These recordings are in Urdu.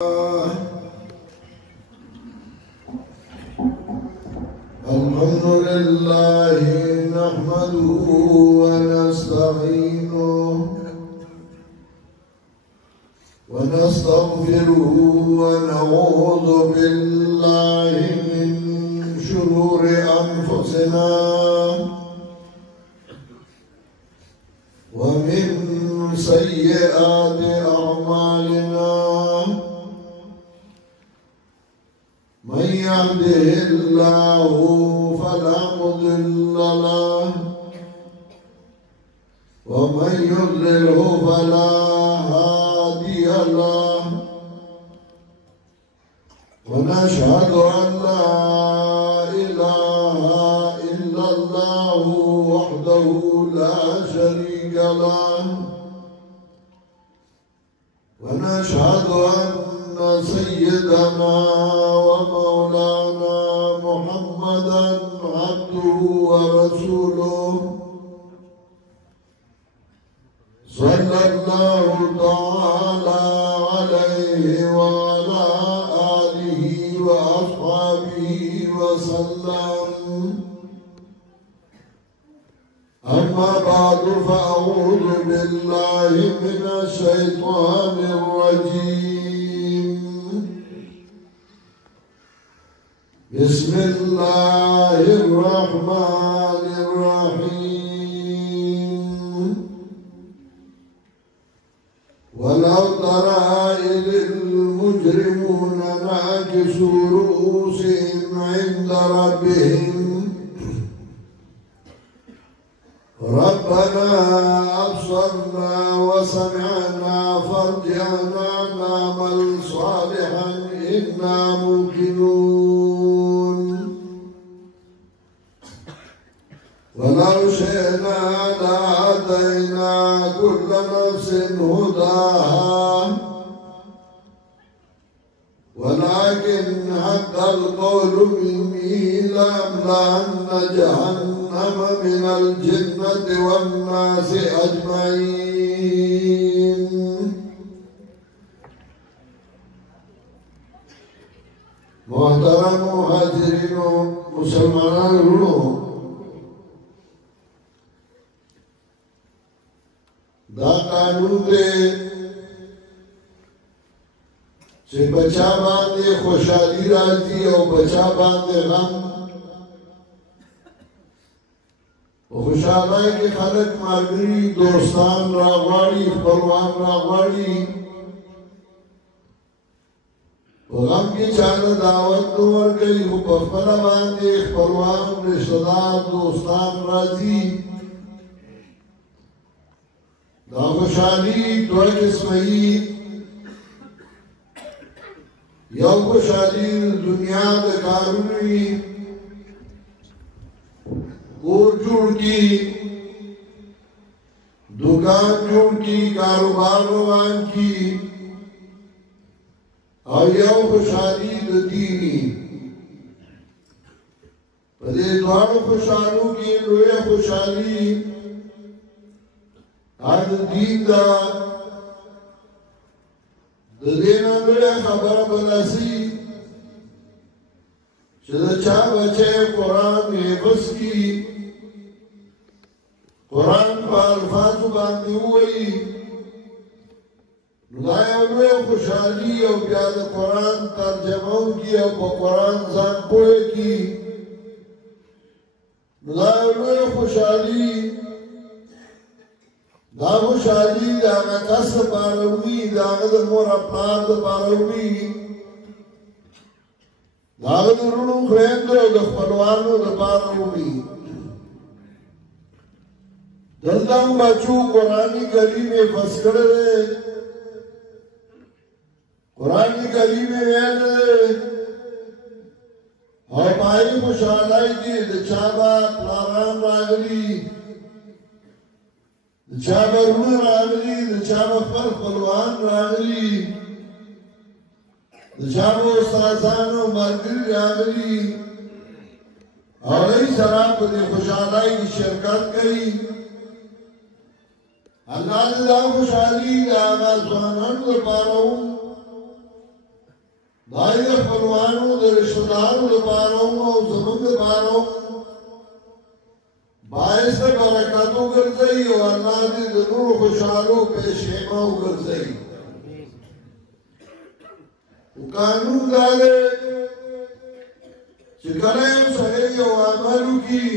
الحمد لله نحمده ونستعينه ونستغفره ونعوذ بالله من شرور أنفسنا ومن سيئات أعمالنا من يهده الله فلا مضل له ومن يضلله فلا هادي له ونشهد أن لا إله إلا الله وحده لا شريك له ونشهد أن سيدنا ومولانا محمدا عبده ورسوله صلى الله تعالى عليه وعلى آله وأصحابه وسلم. أما بعد فأعوذ بالله من الشيطان الرجيم. بسم الله الرحمن الرحيم. ولو ترى إذ المجرمون ناكسوا رؤوسهم عند ربهم ربنا أبصرنا وسمعنا فارجعنا نعمل صالحا إنا موقنون. ولو شئنا لآتينا كل نفس هداها ولكن حق القول مني لأملأن جهنم من الجنة والناس أجمعين. محترم مهاجرين مسلمانانو، دا قانون دے چې بچا باندې خوشحالي راځي او بچا باندې غم. خوشحالۍ کې خلک ملګري دوستان راغواړي، خپلوان راغواړي. په غم کې چاته دعوت نه ورکوي، خو په خپله باندې خپلوان رشتهدار دوستان راځي. دا خوشحالي دوه قسمه وي. یو خوشحالي دنیا د کارونو وي، کور جوړ کی، دکان جوړ کی، کاروبار روان کی. او یو خوشحالي د دیني. په دې دواړو خوشحالو کې لویه خوشحالي د دین دا. د دې نه لویه خبره بلاسي چې د چا بچی قرآن حفظ کي، قرآن په الفاظو باندې ووایي، نو دا یو لویه خوشحالي. او بیا د قرآن ترجمه وکړي او په قرآن ځان پوه کړي، نو دا یو لویه خوشحالي. دا خوشحالي د هغه کس دپاره وي، د هغه د مور او پلار دپاره وي، د هغه د وروڼو خویندو او د خپلوانو دپاره وي. دلته هم بچو قرآن کریم حفظ کړی دی، قرآن کریم ویلی دی، او په هغې خوشحالۍ کې د چا به پلاران راغلي، د چا به وروڼه راغلي، د چا به خپل خپلوان راغلي، د چا به استادان او ملګري راغلي، او هغوی سره په دې خوشحالۍ کې شرکت کوي. اللہ اللہ خوشحالی دا آغاز وانان دا پاراؤں دای د خپلوانو د رشتہ دارو لپاره او زموږ لپاره باعث د برکاتو ګرځي او الله دې د نور خوشحالو پېښېما وګرځي او قانون دا دی چې کله یو سړی یو عمل وکړي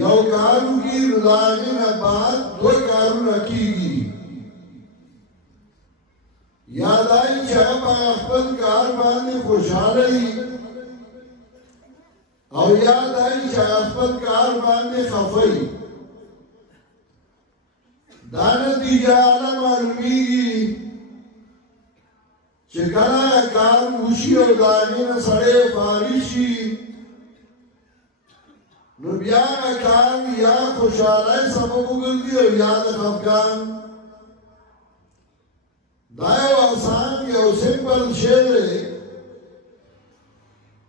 یو کار وکړي نو د هغې نه بعد دوه کارونه کېږي یا دا یې چې هغه په خپل کار باندې خوشحاله وي او یا دا یې چې هغه خپل کار باندې خفه وي دا نتیجه هغه معلومېږي چې کله کار وشي او د هغې نه سړی فارغ شي نو بیا هغه کار یا خوشحالۍ سبب وګرځي او یا د خفګان دا یو آسان یو سمپل شی دی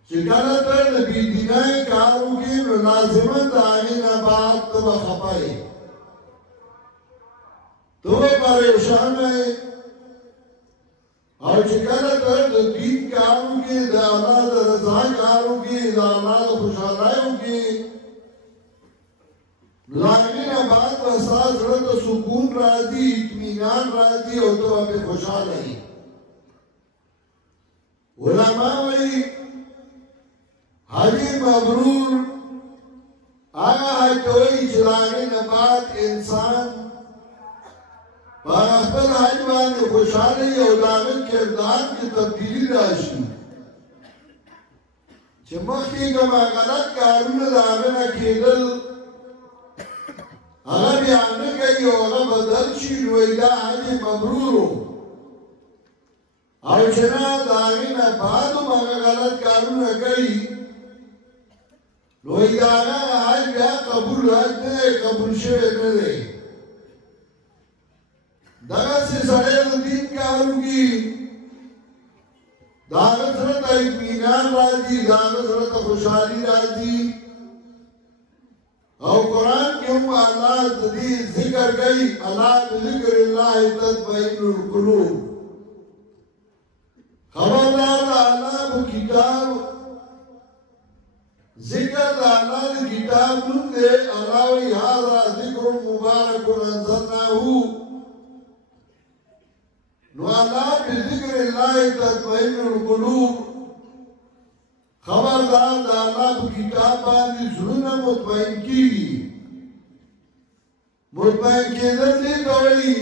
چې کله ته د بېدینۍ کار وکړې نو لازما د هغې نه بعد ته به خفه یې ته به پریشانه یې او چې کله ته د دین کار وکړې د الله د رضا کار وکړې د الله د خوشحالۍ وکړې نو د هغې نه بعد به ستا زړه ته سکون راځي اطمینان راځي او ته به پرې خوشحاله یې علما وایي حج مبرور هغه حج ته وایي چې د هغې نه بعد انسان په خپل حج باندې خوشحاله وي او د هغه کردار کې تبدیلي راشي چې مخکې کومه غلط کارونه د هغه نه کېدل هغه بیا نه کوي او هغه بدل شي نو وایي دا حج مبرور و او چې نه د هغې نه بعد هم هغه غلط کارونه کوي نو وایي د هغه حج بیا قبول حج نه دی قبول شوی نه دی دغسې سړی د دین کار وکړي د هغه زړه ته اطمینان راځي د هغه زړه ته خوشحالي راځي او قرآن کې هم الله د دې ذکر کوي الا بذکر الله تطمئن القلوب خبردار الله په کتاب ذکر د الله د کتاب نوم دی الله وایي هذا ذکر مبارک انزلناه نو الله بذکر الله تطمئن القلوب خبردار د الله په کتاب باندې زړونه مطمئن کیږي مطمئن کېدل دې ته وایي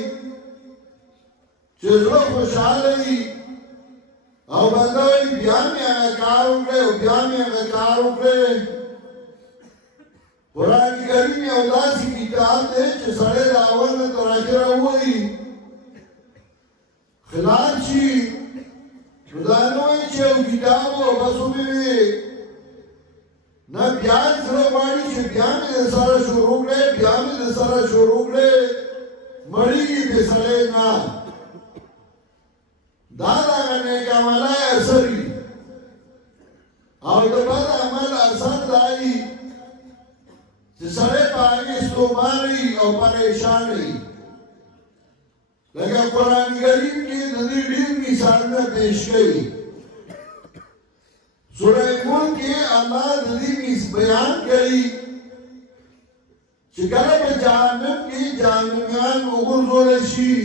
چې زړه خوشحاله وي او بنده وایي بیا مې هغه کار وکړی او بیا مې هغه کار وکړی قرآن کریم یو داسې کتاب دی چې سړی د اول نه تر اخره ووایي خلال شي نو دا نه وایي چې یو کتاب و بس ومې نه بیا یې زړه غواړي چې بیا مې د سره شروع کړی بیا مې د سره شروع کړی مړېږي بې سړی نه دا د هغه نیک عملی اثر وي او د بد عمل اثر دا وي چې سړی په هغې ستومان وي او پریشان وي لکه قرآن کریم کې د دې ډېر مثالونه پیش کوي سوره ملک کې الله د دې بیان کوي چې کله په جهنم کې جهنميان وګرځول شي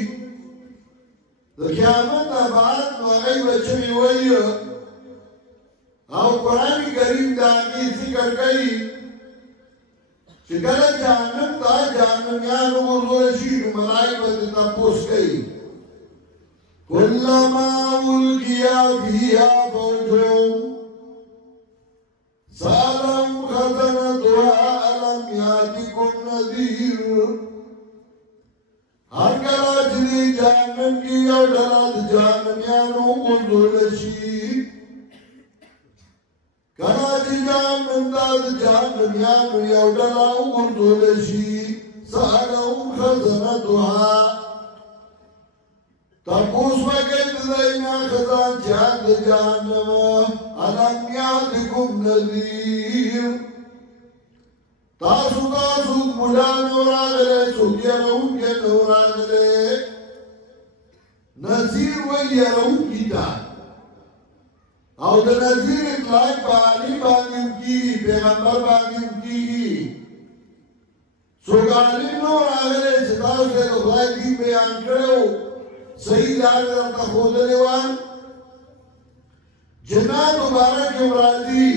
د قیامت نه بعد نو هغوی به چغې وهي او قرآن کریم د هغې ذکر کوي چې کله جهنم ته جهنميان وګرځول شي نو ملایک به ترې تپوس کوي کلما القی فیها فوج سألهم خزنتها ألم یأتکم نذیر هر کله چې جهنم کې یو ډله د جهنميانو وګرځول شي کله چې جهنم ته د جهنميانو یو ډله وګرځول شي سألهم خزنتها تپوس وکړي د دوی نه خزانچیان د جهنم ألم یأتکم نذیر تاسو مولا نو راغلی څوک یې راوونکی نو راغلی نذیر وایي يرون كتاب او د نذیر اطلاق باندې کیږي پیغمبر باندې کیږي سوګانی نو راغله چې تاسو د خدای دین بیان کړو صحیح لار ته خودلې و جنات مبارک راځي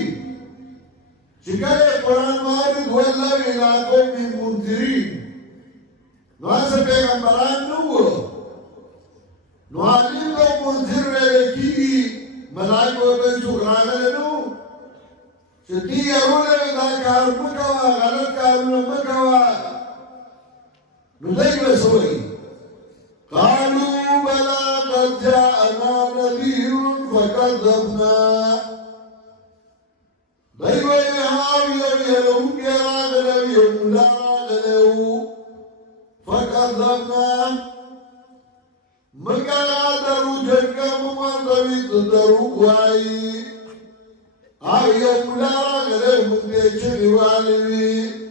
چې کله قرآن وایي والله الى قوم منذرین نو هغه پیغمبران نو علیم کو منذر ویل کیږي ملائکو ته څوک راغله نو چې دې اورل دا کار مکوا غلط کارونه مکوا نو دوی وسوي قالوا بلى قد جاءنا نذير فكذبنا دوی وایي يرون راغله يوم راغله فكذبنا مگر درو جنگا ممردوی درو وائی آیا ملارا غلے مندے چلی والی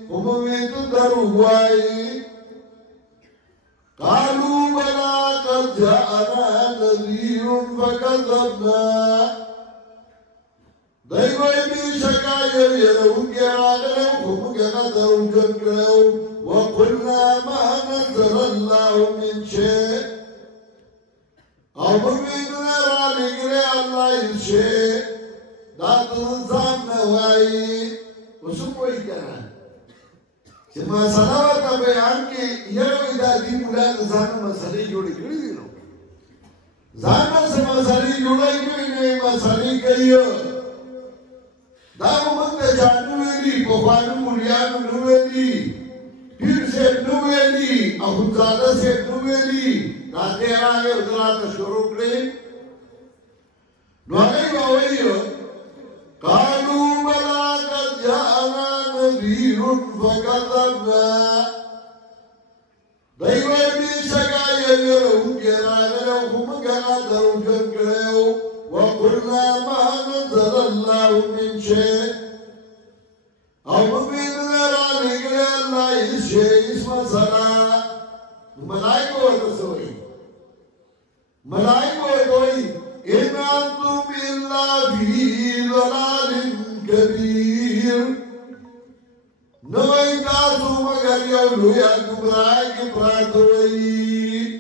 وموی درو وائی قالوا بلا قد جاءنا نذیر فکذبنا دیوائی بی شکائی یرون کے راغلے ومگنا درو جنگلے وقلنا ما نزل اللہ من شیء او موږ را لګره الله یې دا ځان نه وایي اوس کوی کنه چې ما سلام ته بیان کې یو دا دی موږ ځان مسلې جوړې کړې دي نو ځان مسلې جوړې کړې نه مسلې کوي دا موږ ته ځانو ویلي په خوانو مليانو نو ویلي پیر سے نو ویلي او زاده سے نو ویلي داتے آگے ادھرات شروع کرے نوانی باوئیو قالوا بلا قد جاءنا نذیر فکذبنا دیوائی بی شکائی یرون کے راگلو خمگنا درو جن کرے وقلنا ما نزل اللہ من شیء او مبیننا را نگلے اللہ اس شیء اس مسئلہ ملائکو ورسوئی ملائکو کوئی ان انتم الا فی ضلال کبیر نوئی تاسو مگر یو لویا گمراہ کی پراتوئی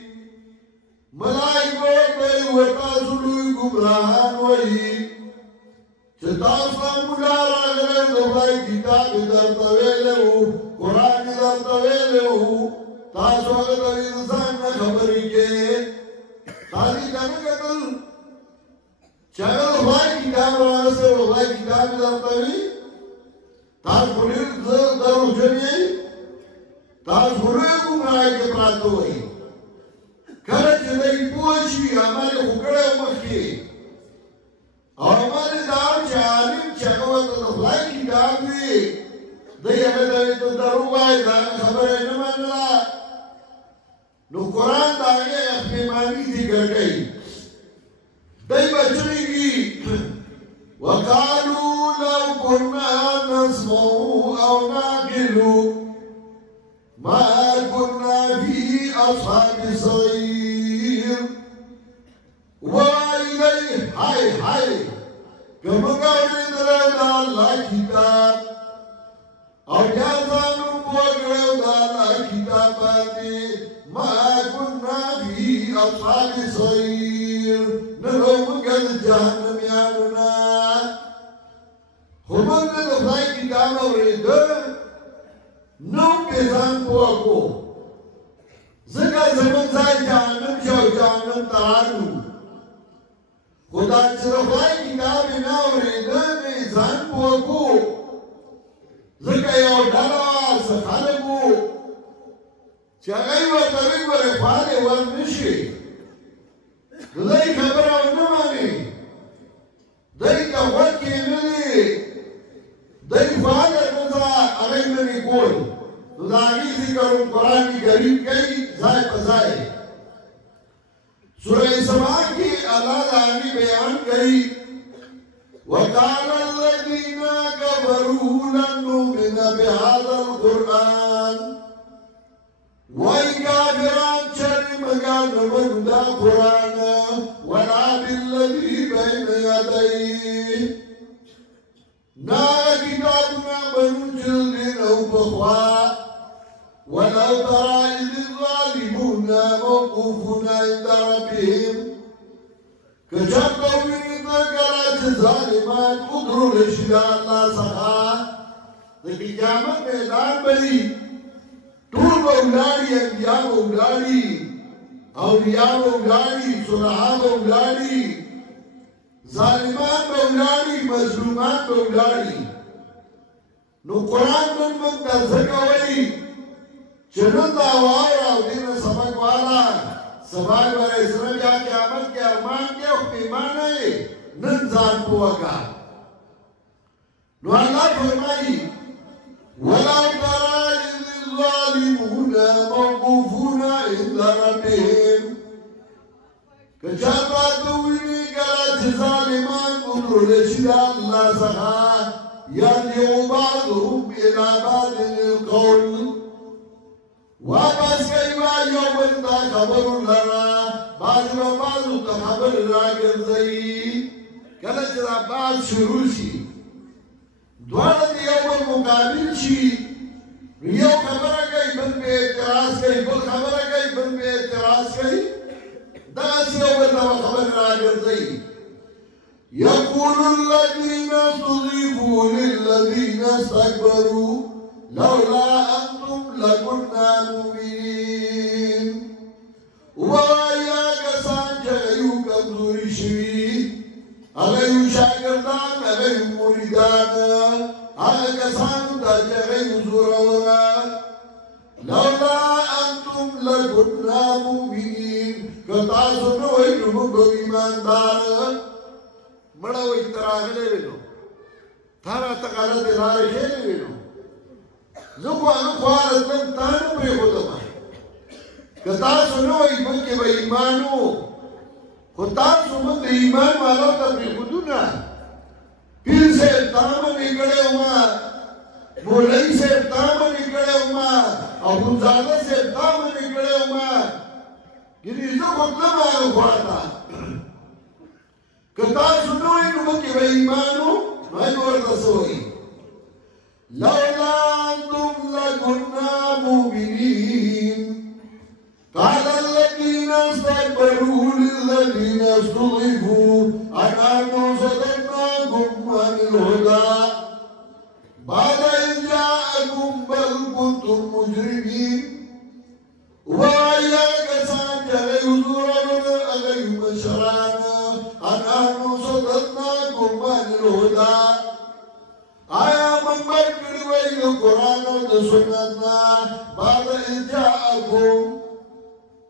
ملائکو کوئی وتاسو لوی گمراہان وئی چتاسو ملارا گرے دوائی کتاب در تویلو قرآن در تویلو تاسو اگر انسان نہ خبری کے خالی جانا قتل چاگر بھائی کتاب والا سے وہ بھائی کتاب دارتا ہوئی تاس بھولیر در اجھنی تاس بھولیر گمرائی کے پراتو ہوئی کرچ دائی پوچی ہمارے خکڑے مخی اور ہمارے داو چاہلیم چاگوات بھائی کتاب دی دائی اگر دائی تو درو بائی دانا خبر نمان لا نو قرآن داگے اخیمانی ذکر گئی دائی بچنی کی وَقَالُوا لَوْ كُنَّا نَسْمَعُ أَوْ نَعْقِلُ مَا كُنَّا فِي أَصْحَابِ السَّعِيرِ وَإِلَيْهِ ہائے ہائے کمکاوری دلالا اللہ کتاب اور جازانو پوکڑو دالا کتاب آنے ما كنا في أصحاب السعير نلوم قد جهنم يالنا خمال ندخلائی کتاب ورد نوم پیزان پوکو زکا زمن سای جهنم شو جهنم ترانو خدا چرخلائی کتاب نا ورد پیزان پوکو زکا یو ڈالا سخالکو چاگئی ورطوی ورفاد ورنشی دائی خبر او نمانی دائی تخوت کی ملی دائی فادر نزا اغی منی کول دائی ذکر قرآن کریم کئی زائے پزائے سورہ سماع کی اللہ دائی بیان کئی وَقَالَ الَّذِينَ كَفَرُوا لَن نُّؤْمِنَ بِهَذَا الْقُرْآنِ وای کافران چرې مګان من دا قرآن ولا بالذي بين يديه نا کتابنا بنجل او بخوا ولو ترى إذ الظالمون موقوفون عند ربهم كشرطوا من ذكرات الظالمات قدروا لشداء الله سخا ذكي قیامت میدان بلی طول بولاری انبیاء بولاری اولیاء بولاری صلحاء بولاری ظالمان بولاری مظلومان بولاری نو قرآن من درزکوئی چنن دعوائے راو دین سبق والا سبق برای اسلام یا قیامت کے ارمان کے اختیمان ہے ننزان پوکا نو اللہ فرمائی وَلَوْ تَرَى إِذِ الظَّالِمُونَ مَوْقُوفُونَ عِنْدَ رَبِّهِمْ کچاتا دوینی کلا چه ظالمان قدر رشد اللہ سخا یرجعو بعضهم الى بعض القول واپس کئی با یو بلتا خبر لرا بعض و بعضو تا خبر را گرزئی کلا چرا بعض شروع شی دوارد یو بل مقابل شی یو خبر کئی بل پہ اعتراض کئی بل خبر کئی بل پہ اعتراض کئی داسی یو بل خبر را گرزئی يقول الذين استضيفوا للذين استكبروا لولا أنتم لكنا مؤمنين ويا كسان جايو كمزوري شوي أغيو شاكردان أغيو مريدان أغا كسان دا جايو زورورا لولا أنتم لكنا مؤمنين كتاسو نوئي نمو إيمان دار مڑا وہ اتراغلے وینو تھارا تقالت دلارے کھیلے وینو زکو انو خوارتن تانو پہ خودما کتا سنو ایمان کے با ایمانو خود سو من دے ایمان والا تا پہ خودونا پیر سے تامن اکڑے ہوما مولائی سے تامن اکڑے ہوما ابوزادہ سے تامن اکڑے ہوما گنی زکو اتنا آگا خوارتا کتا سنوئی نمکی با ایمانو نوائنور تسوئی لولا انتم لکننا مومنین قال الذين استكبروا للذين استضعفوا أنحن صدقناكم عن الهدى بعد إذ جاءكم بل كنتم مجرمين وإياك سانجا يزورون أغيب شرانا أنحن صدقناكم عن الهدى آیا من برکڑی وی قرآن و سنتنا بعد إذ جاءكم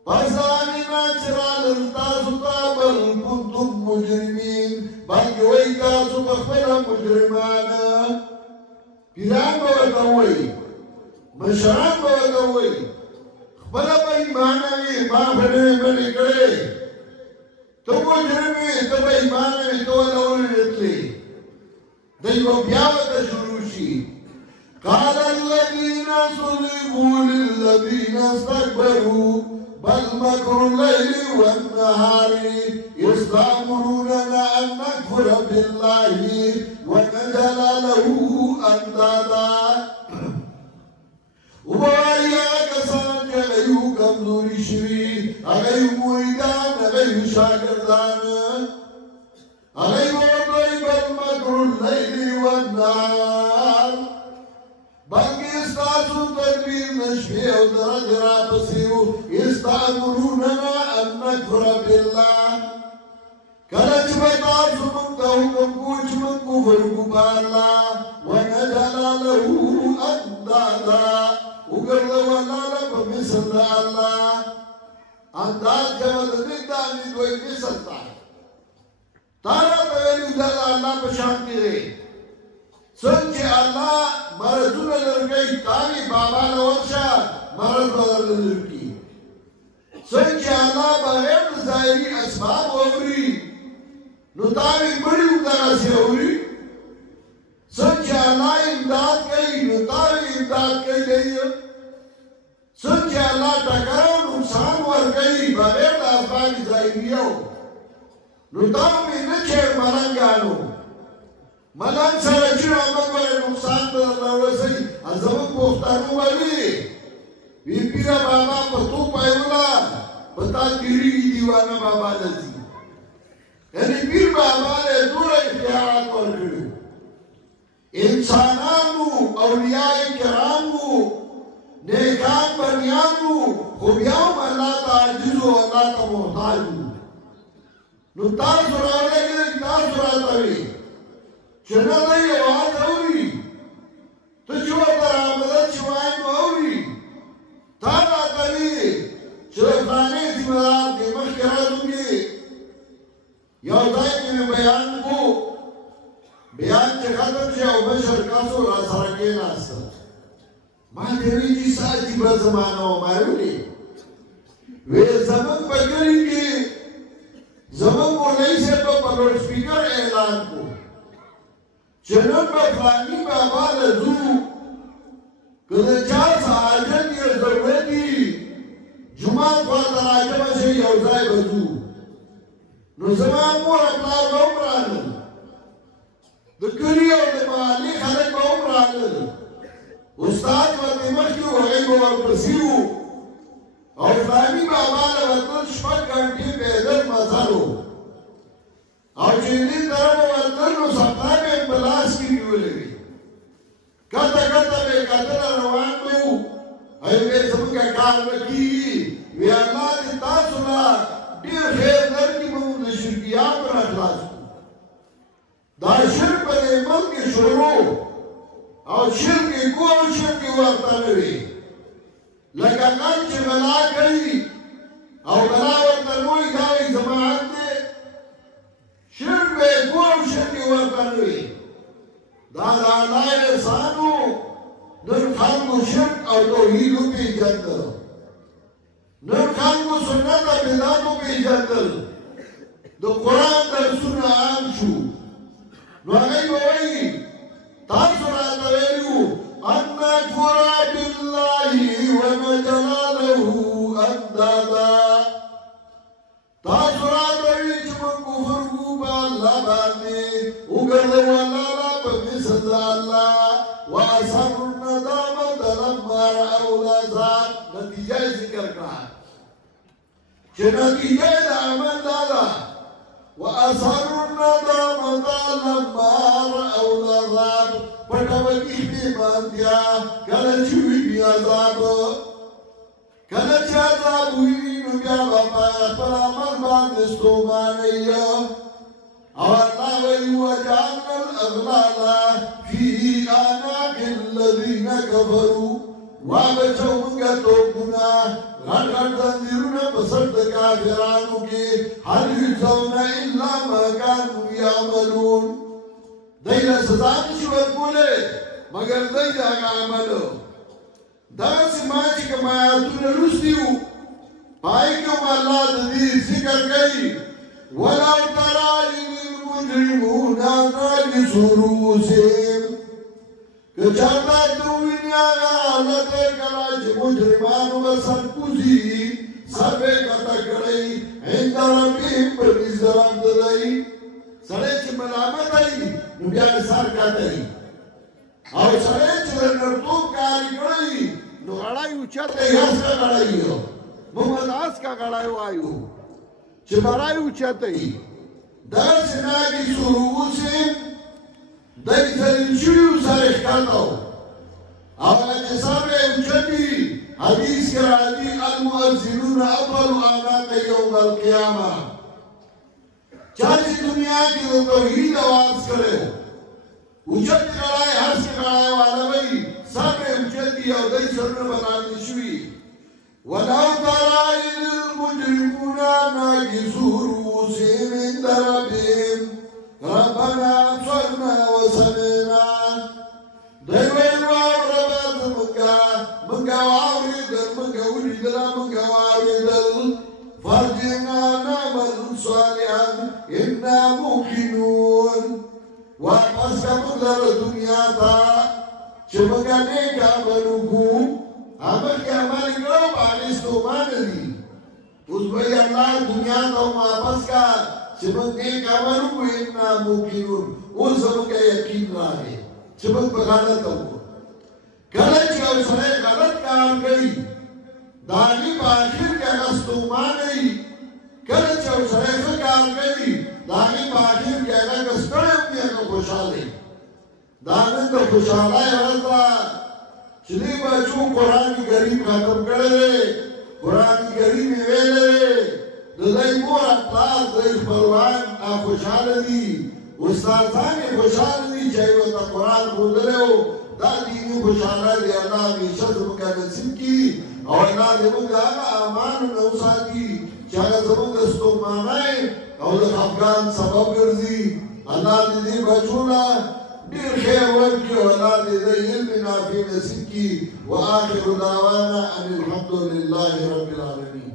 فساننا چرال التاسطا بل كنتم مجرمين بلکہ وی تاسو بخبر مجرمانا پیران بوتاوئی مشران بوتاوئی خبر با ایمانوی ما بھنے بنی کرے تو مجرمی تو با ایمانوی تو لولی رتلی دیو بیاوت شروشی قال الذين صدقوا للذين استكبروا بل مكر الليل والنهار يستأمروننا أن نكفر بالله ونجعل له أندادا وإياك سانك غيو كمزوري شوي أغيو مريدان أغيو شاكردان أغيو ضيب المكر الليل والنهار بلکہ استاسو تدبیر نشفی او درد راپسیو استامروننا ان نکفر باللہ کلچ بتاسو منتا حکم کوچ من کفر کبالا ونجعل له اندادا اگرد والالا بمثل اللہ انداد جمد ندانی دوئی مثلتا ہے تارا تویلی ادھر اللہ پشانتی رہے سنچے اللہ مرضون لرگئی تاوی بابا لورشا مرض بدل لرگی سنچے اللہ بغیر ظاہری اسباب ہوری نو تاوی بڑی ادھر سے ہوری سنچے اللہ امداد کئی نو تاوی امداد کئی لئی سنچ اللہ ٹکران نقصان ورگئی بغیر دا افعال ظاہریو نو تاو میں نچھر ملنگانو ملنگ سرچو امکر نقصان دا اللہ رسی ازمک پختانو بوی وی پیرا بابا پتو پایولا پتا تیری دیوانا بابا لزی یعنی پیر بابا لے دور اختیارات ورکڑو انسانانو اولیاء کرامو نیکان بنیانو خوبیاؤں اللہ تعجزو اللہ تا محتاجو نو تاسو راوڑے گئے تاسو راتاوی چنہ دائی آواز ہوئی تو جو در آمدد شوائن ہوئی تا راتاوی چرفانے زمدار کے مخیرہ دونگی یوزائی کے میں بیان کو بیان چه ختم شه او بشر کاسو را سرکے ناستا ما دیوی جی ساتی با زمانہ و مایولی وی زمان پکری کی زمان کو نہیں سے تو پلوڑ سپیکر اعلان کو چنن با فلانی بابا لزو کده 4 ساعتن یا ضرورتی جمعات خواه آجمع سے یوزائی بزو نو زمان مور اپلار گومرانن دکری اور دمالی خلق با عمرانل استاد و دمشقی و غیب و پسیو اور فلامی بابا لوطن شپک گھنٹی پیدر مزارو اور چیزی طرف وطن و سپتاک انبلاس کی نیولے گی کتا کتا بے قتل روان دو ایوے سمکہ کار رکی وی اللہ دی تاثرہ دیر خیر در کی مہود شرکیات پر اخلاص دا شرک پر ملک شروع اور شرک کو شرک ورطا نوی لکا ننچ غلا کئی اور غلا ورطا نوی داوی زماعت دے شرک بے کو شرک ورطا نوی دا اللہ احسانو نر خانو شرک اور توحیدو پی جندل نر خانو سنت بداتو پی جندل دو قرآن در سنہ عام شو نو آگئی بوئی تاثر آتویلیو انا کفرا باللہی ونجلالہو اندادا تاثر آتویلی چمن کفر کو با اللہ باندے اگردو اللہ بمثل اللہ واسر الندامت لما رأو لازات نتیجہ ذکر کرا چه نتیجہ دعمل دادا وأسروا الندامة لما رأوا العذاب پټوکی دې باندې کله چې وی عذاب کله چې عذاب وی نو بیا بابا خپل عمل باندې ستومانه او الله وی وجعلنا الأغلال في أعناق الذين كفروا وابچو منگا توقنا غر غر تنظیرون بسرد کافرانو کے حل یجزون الا ما کانو یعملون دیل سزا نشور بولے مگر دیل آگا عملو درس ماچی کم آیاتون رسدیو پائی کم اللہ دیر ذکر گئی وَلَوْ تَرَى الْمُجْرِمُونَ نَاكِسُو رُءُوسِهِمْ کچھاتا دوینی آگا اللہ تے کلاچ مجرمانو بسر کسی سبے کتا کڑئی عند ربیم پر نزدرم دلائی سڑے چھ ملامت آئی نبیان سار کاتائی اور سڑے چھ نرطوب کاری کڑئی نو غڑائی اچھاتے ہس کا غڑائی ہو محمد آس کا غڑائی ہو آئی ہو چھ برائی اچھاتے ہی در سناکی سرو سے دای زلیشویو سر اخکاتاو اولا جسار اچھتی حدیث کرادی المؤذنون اطول آنات یوم القیامة چاچی دنیا کی دو توحید آواز کرے اچھتی کرائے حس کرائے والا بھئی سر اچھتی او دای سرن بنانی شوی وَلَوْ تَرَى الْمُجْرِمُونَ نَاكِسُو رُءُوسِهِمْ عِندَ رَبِّهِمْ ربنا ابصرنا وسمعنا دوی واو ربا منگا واوریدل منگا وریدل منگا واوریدل فرجنا نعمل صالحا انا موقنون واپس کا مدر دنیا تا چه منگا نیکا بلوکو عمل کې عمل کړو باندې ستومانه دي اوس به یې الله دنیا ته واپس کا چې موږ نیک عمل وکړو انا موقنون اوس زموږ یقین راغی چې موږ په غلط وکړو کله چې یو سړی غلط کار کوي د هغې په اخر کې هغه ستومانه وي کله چې یو سړی ښه کار کوي د هغې په اخر کې هغه که ستړی وي هغه خوشحاله وي دا نن د خوشحالۍ ورځ ده چې دې بچو قرآن کریم ختم کړی دی قرآن کریم یې ویلی دی د دوی مور پلار دوی خپلوان خوشحاله دي استادان یې خوشحاله دي چې هغوی ورته قرآن ښودلی و دا دیني خوشحاله دی الله همیشه زموږ نصیب کړي او الله دې موږ د هغه اعمالو نه وساتي چې هغه زموږ د ستومانۍ او د خفګان سبب ګرځي الله دې دې بچو له ډېر خیر ورکړي او الله دې د علم نافع نصیب کړي واخر دعوانا ان الحمد لله رب العالمین